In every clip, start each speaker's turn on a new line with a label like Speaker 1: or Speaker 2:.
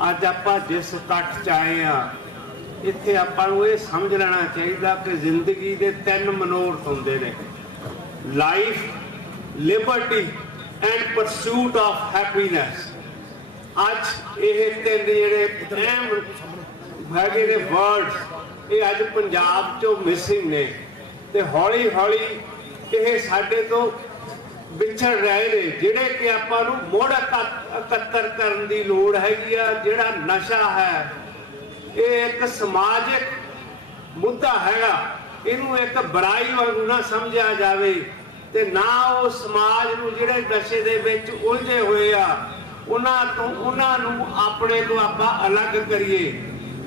Speaker 1: ਅੱਜ ਆਪਾਂ ਜਿਸ ਇਕੱਠ ਚ ਆਏ ਆ, ਇੱਥੇ ਆਪਾਂ ਨੂੰ ਇਹ ਸਮਝ ਲੈਣਾ ਚਾਹੀਦਾ ਕਿ ਜ਼ਿੰਦਗੀ ਦੇ ਤਿੰਨ ਮਨੋਰਥ ਹੁੰਦੇ ਨੇ। Life liberty and pursuit of happiness ਅੱਜ ਇਹ ਤਿੰਨ ਜਿਹੜੇ ਅਹਿਮ ਹੈਗੇ ਨੇ ਵਰਡਸ ਇਹ ਅੱਜ ਪੰਜਾਬ ਚੋਂ ਮਿਸਿੰਗ ਨੇ। ਤੇ ਹੌਲੀ ਹੌਲੀ ਇਹ ਸਾਡੇ ਤੋਂ ਵਿਛੜ ਰਹੇ ਨੇ, ਜਿਹੜੇ ਕਿ ਆਪਾਂ ਨੂੰ ਮੁੜ ਇਕੱਤਰ ਕਰਨ ਦੀ ਲੋੜ ਹੈਗੀ ਆ, ਜਿਹੜਾ ਨਸ਼ਾ ਹੈ, ਇਹ ਇੱਕ ਸਮਾਜਿਕ ਮੁੱਦਾ ਹੈਗਾ। ਇਹਨੂੰ ਇੱਕ ਬੁਰਾਈ ਵਾਂਗੂ ਨਾ ਸਮਝਿਆ ਜਾਵੇ ਤੇ ਨਾ ਉਹ ਸਮਾਜ ਨੂੰ ਜਿਹੜੇ ਨਸ਼ੇ ਦੇ ਵਿੱਚ ਉਲਝੇ ਹੋਏ ਆ, ਉਹਨਾਂ ਤੋਂ, ਉਹਨਾਂ ਨੂੰ ਆਪਣੇ ਤੋਂ ਆਪਾਂ ਅਲੱਗ ਕਰੀਏ।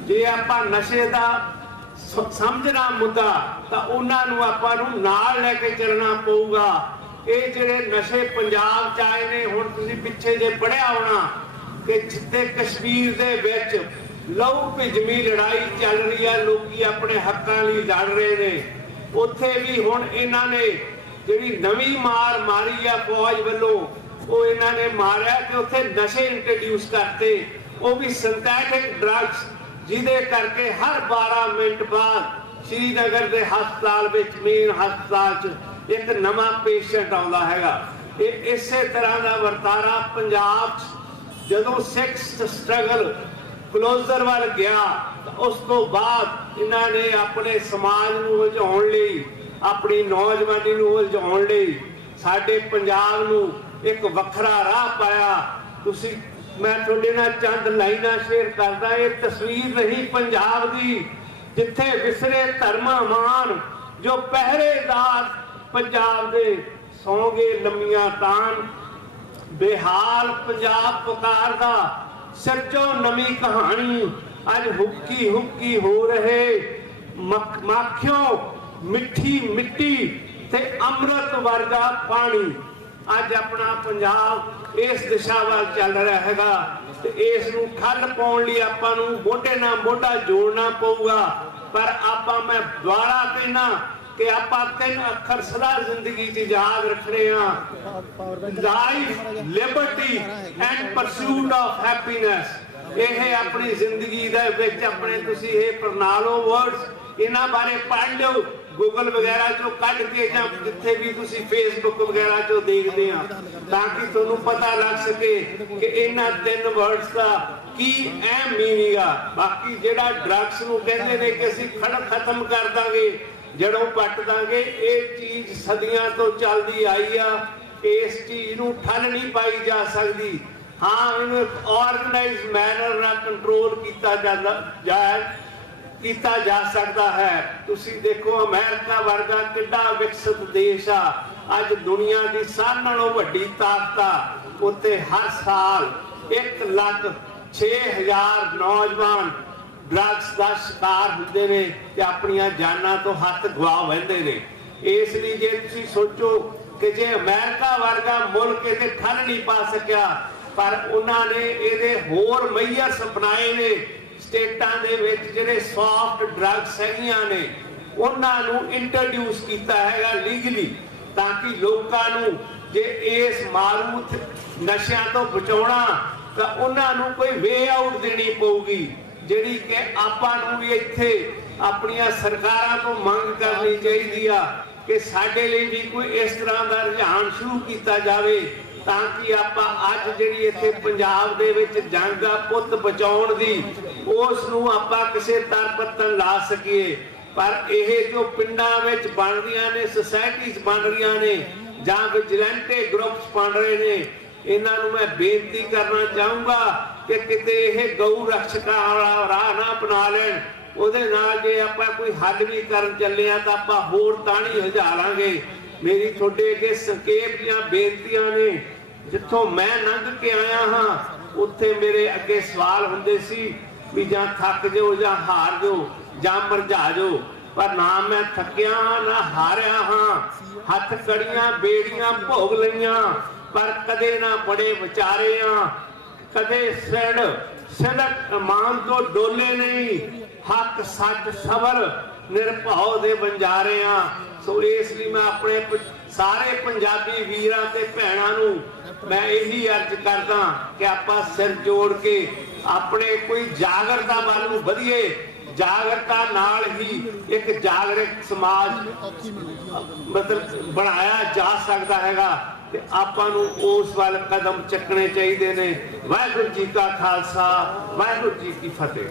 Speaker 1: ਜੇ ਆਪਾਂ ਨਸ਼ੇ ਦਾ ਸਮਝਣਾ ਮੁੱਦਾ, ਤਾਂ ਉਹਨਾਂ ਨੂੰ ਆਪਾਂ ਨੂੰ ਨਾਲ ਲੈ ਕੇ ਚੱਲਣਾ ਪਊਗਾ। ਇਹ ਜਿਹੜੇ ਨਸ਼ੇ ਪੰਜਾਬ ਚ ਆਏ ਨੇ, ਹੁਣ ਤੁਸੀਂ ਪਿੱਛੇ ਜੇ ਪੜਿਆ ਹੋਣਾ ਕਿ ਜਿੱਥੇ ਕਸ਼ਮੀਰ ਦੇ ਵਿੱਚ ਲਹੂ ਭਿਜਮੀ ਲੜਾਈ ਚੱਲ ਰਹੀ ਹੈ ਲੋਕੀ ਆਪਣੇ ਹੱਕਾਂ ਲਈ ਲੜ ਰਹੇ ਨੇ। ਉੱਥੇ ਵੀ ਹੁਣ ਇਹਨਾਂ ਨੇ ਜਿਹੜੀ ਨਵੀਂ ਮਾਰ ਮਾਰੀ ਆ ਫੌਜ ਵੱਲੋਂ, ਉਹ ਇਹਨਾਂ ਨੇ ਮਾਰਿਆ ਕਿ ਉੱਥੇ ਨਸ਼ੇ ਇੰਟਰੋਡਿਊਸ ਕਰਤੇ। ਉਹ ਵੀ ਸਿੰਥੈਟਿਕ ਡਰੱਗਸ ਜਿਹਦੇ ਕਰਕੇ ਹਰ 12 ਮਿੰਟ ਬਾਅਦ ਸ਼੍ਰੀਨਗਰ ਦੇ ਹਸਪਤਾਲ ਵਿੱਚ ਮੇਨ ਹਸਪਤਾਲ 'ਚ ਇੱਕ ਨਵਾਂ ਪੇਸ਼ੈਂਟ ਆਉਂਦਾ ਹੈਗਾ। ਇਹ ਇਸੇ ਤਰ੍ਹਾਂ ਦਾ ਵਰਤਾਰਾ ਪੰਜਾਬ 'ਚ ਜਦੋਂ ਸਿਕਸ ਸਟਰਗਲ ਕਲੋਜ਼ਰ ਵੱਲ ਗਿਆ ਉਸ ਤੋਂ ਬਾਅਦ ਇਹਨਾਂ ਨੇ ਆਪਣੇ ਸਮਾਜ ਨੂੰ ਉਲਝਾਉਣ ਲਈ, ਆਪਣੀ ਨੌਜਵਾਨੀ ਨੂੰ ਉਲਝਾਉਣ ਲਈ ਸਾਡੇ ਪੰਜਾਬ ਨੂੰ ਇੱਕ ਵੱਖਰਾ ਰਾਹ ਪਾਇਆ। ਤੁਸੀਂ, ਮੈਂ ਤੁਹਾਡੇ ਨਾਲ ਚੰਦ ਲਾਈਨਾਂ ਸ਼ੇਅਰ ਕਰਦਾ, ਇਹ ਤਸਵੀਰ ਨਹੀਂ ਪੰਜਾਬ ਦੀ, ਜਿੱਥੇ ਵਿਸਰੇ ਧਰਮਾਂ ਮਾਨ ਜੋ ਪਹਿਰੇਦਾਰ ਪੰਜਾਬ ਦੇ ਸੌਂਗੇ ਲੰਮੀਆਂ ਤਾਨ ਬੇਹਾਲ ਪੰਜਾਬ ਪੁਕਾਰਦਾ ਸੱਚੋ ਨਵੀਂ ਕਹਾਣੀ। ਅੱਜ ਹੁੱਕੀ ਹੁੱਕੀ ਹੋ ਰਹੇ ਮੱਖ- ਮਿੱਠੀ ਮਿੱਟੀ ਤੇ ਅੰਮ੍ਰਿਤ ਵਰਗਾ ਪਾਣੀ। ਅੱਜ ਆਪਣਾ ਪੰਜਾਬ ਇਸ ਦਿਸ਼ਾ ਵੱਲ ਚੱਲ ਰਿਹਾ ਹੈਗਾ ਤੇ ਇਸ ਨੂੰ ਖੱਲ ਪਾਉਣ ਲਈ ਆਪਾਂ ਨੂੰ ਮੋਢੇ ਨਾਲ ਮੋਢਾ ਜੋੜਨਾ ਪਊਗਾ। ਪਰ ਆਪਾਂ ਮੈਂ ਦੁਆਰਾ ਕਹਿਣਾ ਕਿ ਆਪਾਂ ਤਿੰਨ ਅੱਖਰ ਸਦਾ ਜ਼ਿੰਦਗੀ 'ਚ ਯਾਦ ਰੱਖਣੇ ਆ। Life liberty and pursuit of happiness ਇਹ ਆਪਣੀ ਜ਼ਿੰਦਗੀ ਦੇ ਵਿੱਚ ਆਪਣੇ ਤੁਸੀਂ ਇਹ ਪ੍ਰਣਾ ਵਰਡਸ ਇਹਨਾਂ ਬਾਰੇ ਪੜ੍ਹ ਲਿਓ। ਗੂਗਲ ਵਗੈਰਾ ਚੋਂ ਕੱਢ ਕੇ ਜਾਂ ਜਿੱਥੇ ਵੀ ਤੁਸੀਂ ਫੇਸਬੁੱਕ ਵਗੈਰਾ ਚੋਂ ਦੇਖਦੇ ਆ। ਤਾਂ ਕਿ ਤੁਹਾਨੂੰ ਪਤਾ ਲੱਗ ਸਕੇ ਕਿ ਇਹਨਾਂ ਤਿੰਨ ਵਰਡਸ ਦਾ ਕੀ ਅਹਿਮ ਮੀਨਿੰਗ ਆ। ਬਾਕੀ ਜਿਹੜਾ ਡਰੱਗਸ ਨੂੰ ਕਹਿੰਦੇ ਨੇ ਕਿ ਅਸੀਂ ਖਤਮ ਕਰ ਦਾਂਗੇ ਜੜੋਂ ਪੱਟ ਦਾਂਗੇ, ਇਹ ਚੀਜ਼ ਸਦੀਆਂ ਤੋਂ ਚੱਲਦੀ ਆਈ ਆ। ਇਸ ਚੀਜ਼ ਨੂੰ ਠੱਲ ਨਹੀਂ ਪਾਈ ਜਾ ਸਕਦੀ। ਹਾਂ, ਇਹਨੂੰ ਆਰਗੇਨਾਈਜ਼ ਮੈਨਰ ਨਾਲ ਕੰਟਰੋਲ ਕੀਤਾ ਜਾਂਦਾ ਜਾਏ ਕੀਤਾ ਜਾ ਸਕਦਾ ਹੈ। ਤੁਸੀਂ ਦੇਖੋ, ਅਮਰੀਕਾ ਵਰਗਾ ਕਿੱਡਾ ਵਿਕਸਿਤ ਦੇਸ਼ ਆ। ਅੱਜ ਦੁਨੀਆ ਦੀ ਸਾਰਿਆਂ ਨਾਲੋਂ ਵੱਡੀ ਤਾਕਤ ਆ। ਉੱਥੇ ਹਰ ਸਾਲ 1 ਲੱਖ 6000 ਨੌਜਵਾਨ ਡਰੱਗਸ ਦਾ ਸ਼ਿਕਾਰ ਹੁੰਦੇ ਨੇ ਤੇ ਆਪਣੀਆਂ ਜਾਨਾਂ ਤੋਂ ਹੱਥ ਗਵਾ ਬੈਠਦੇ ਨੇ। ਇਸ ਲਈ ਜੇ ਤੁਸੀਂ ਸੋਚੋ ਕਿ ਜੇ ਅਮਰੀਕਾ ਵਰਗਾ ਮੁਲਕ ਇਹਦੇ ਠੱਲ ਨਹੀਂ ਪਾ ਸਕਿਆ, ਪਰ ਉਹਨਾਂ ਨੇ ਇਹਦੇ ਹੋਰ ਮਈਅਰਸ ਅਪਣਾਏ ਨੇ ਸਟੇਟਾਂ ਦੇ ਵਿੱਚ ਜਿਹੜੇ ਸੌਫਟ ਡਰੱਗਸ ਹੈਗੀਆਂ ਨੇ, ਉਹਨਾਂ ਨੂੰ ਇੰਟਰੋਡਿਊਸ ਕੀਤਾ ਹੈਗਾ ਲੀਗਲੀ ਤਾਂ ਕਿ ਲੋਕਾਂ ਨੂੰ ਜੇ ਇਸ ਮਾਰੂਥ ਨਸ਼ਿਆਂ ਤੋਂ ਬਚਾਉਣਾ ਤਾਂ ਉਹਨਾਂ ਨੂੰ ਕੋਈ ਵੇ ਆਊਟ ਦੇਣੀ ਪਊਗੀ। ਜਿਹੜੀ ਕਿ ਆਪਾਂ ਨੂੰ ਵੀ ਇੱਥੇ ਆਪਣੀਆਂ ਸਰਕਾਰਾਂ ਤੋਂ ਮੰਗ ਕਰਨੀ ਚਾਹੀਦੀ ਆ ਕਿ ਸਾਡੇ ਲਈ ਵੀ ਕੋਈ ਇਸ ਤਰ੍ਹਾਂ ਦਾ ਰੁਝਾਨ ਸ਼ੁਰੂ ਕੀਤਾ ਜਾਵੇ ਤਾਂ ਕਿ ਆਪਾਂ ਅੱਜ ਜਿਹੜੀ ਇੱਥੇ ਪੰਜਾਬ ਦੇ ਵਿੱਚ ਜੰਗ ਆ ਪੁੱਤ ਬਚਾਉਣ ਦੀ ਉਸ ਨੂੰ ਆਪਾਂ ਕਿਸੇ ਤਰਪਤਨ ਲਾ ਸਕੀਏ। ਪਰ ਇਹ ਜੋ ਪਿੰਡਾਂ ਵਿੱਚ ਬਣ ਰਹੀਆਂ ਨੇ ਸੁਸਾਇਟੀਆਂ ਬਣ ਰਹੀਆਂ ਨੇ ਜਾਂ ਵਿਜੀਲੈਂਟੇ ਗਰੁੱਪਸ ਬਣ ਰਹੇ ਨੇ, ਇਹਨਾਂ ਨੂੰ ਮੈਂ ਬੇਨਤੀ ਕਰਨਾ ਚਾਹੂੰਗਾ ਕਿ ਕਿਤੇ ਇਹ ਗਊ ਰਕਸ਼ਕਾਂ ਵਾਲਾ ਰਾਹ ਨਾ ਅਪਣਾ ਲੈਣ, ਉਹਦੇ ਨਾਲ ਜੇ ਆਪਾਂ ਕੋਈ ਹੱਲ ਵੀ ਕਰਨ ਚੱਲੇ ਆ ਤਾਂ ਆਪਾਂ ਹੋਰ ਤਾਣੀ ਹਜਾ ਲਾਂਗੇ। ਮੇਰੀ ਤੁਹਾਡੇ ਅੱਗੇ ਸੰਕੇਤ ਦੀਆਂ ਬੇਨਤੀਆਂ ਨੇ। ਜਿੱਥੋਂ ਮੈਂ ਲੰਘ ਕੇ ਆਇਆ ਹਾਂ, ਉੱਥੇ ਮੇਰੇ ਅੱਗੇ ਸਵਾਲ ਹੁੰਦੇ ਸੀ ਵੀ ਜਾਂ ਥੱਕ ਜਾਓ ਜਾਂ ਹਾਰ ਜਾਓ, ਜਾਂ ਮਰਝਾ ਜਾਓ। ਪਰ ਨਾ ਮੈਂ ਥੱਕਿਆ ਹਾਂ, ਨਾ ਹਾਰਿਆ ਹਾਂ। ਹੱਥ ਕੜੀਆਂ, ਬੇੜੀਆਂ, ਭੋਗ ਲਈਆਂ, ਪਰ ਕਦੇ ਨਾ ਬੜੇ ਵਿਚਾਰੇ ਆ ਕਦੇ ਸਿਰ ਸਿਦਕ ਇਮਾਨ ਤੋਂ ਡੋਲੇ ਨਹੀਂ ਹੱਕ ਸੱਚ ਸਬਰ ਨਿਰਭਉ ਦੇ ਬੰਜਾਰੇ ਆ। ਸੋ ਇਸ ਲਈ ਮੈਂ ਆਪਣੇ ਸਾਰੇ ਪੰਜਾਬੀ ਵੀਰਾਂ ਤੇ ਭੈਣਾਂ ਨੂੰ ਮੈਂ ਇਹੀ ਅਰਜ਼ ਕਰਦਾ ਕਿ ਆਪਾਂ ਸਿਰ ਜੋੜ ਕੇ ਆਪਣੇ ਕੋਈ ਜਾਗਰਤਾ ਵੱਲ ਨੂੰ ਵਧੀਏ। ਜਾਗਰਤਾ ਨਾਲ ਹੀ ਇੱਕ ਜਾਗਰਿਤ ਸਮਾਜ ਮਤਲਬ ਬਣਾਇਆ ਜਾ ਸਕਦਾ ਹੈਗਾ ਤੇ ਆਪਾਂ ਨੂੰ ਉਸ ਵੱਲ ਕਦਮ ਚੱਕਣੇ ਚਾਹੀਦੇ ਨੇ। ਵਾਹਿਗੁਰੂ ਜੀ ਕਾ ਖਾਲਸਾ, ਵਾਹਿਗੁਰੂ ਜੀ ਕੀ ਫਤਿਹ।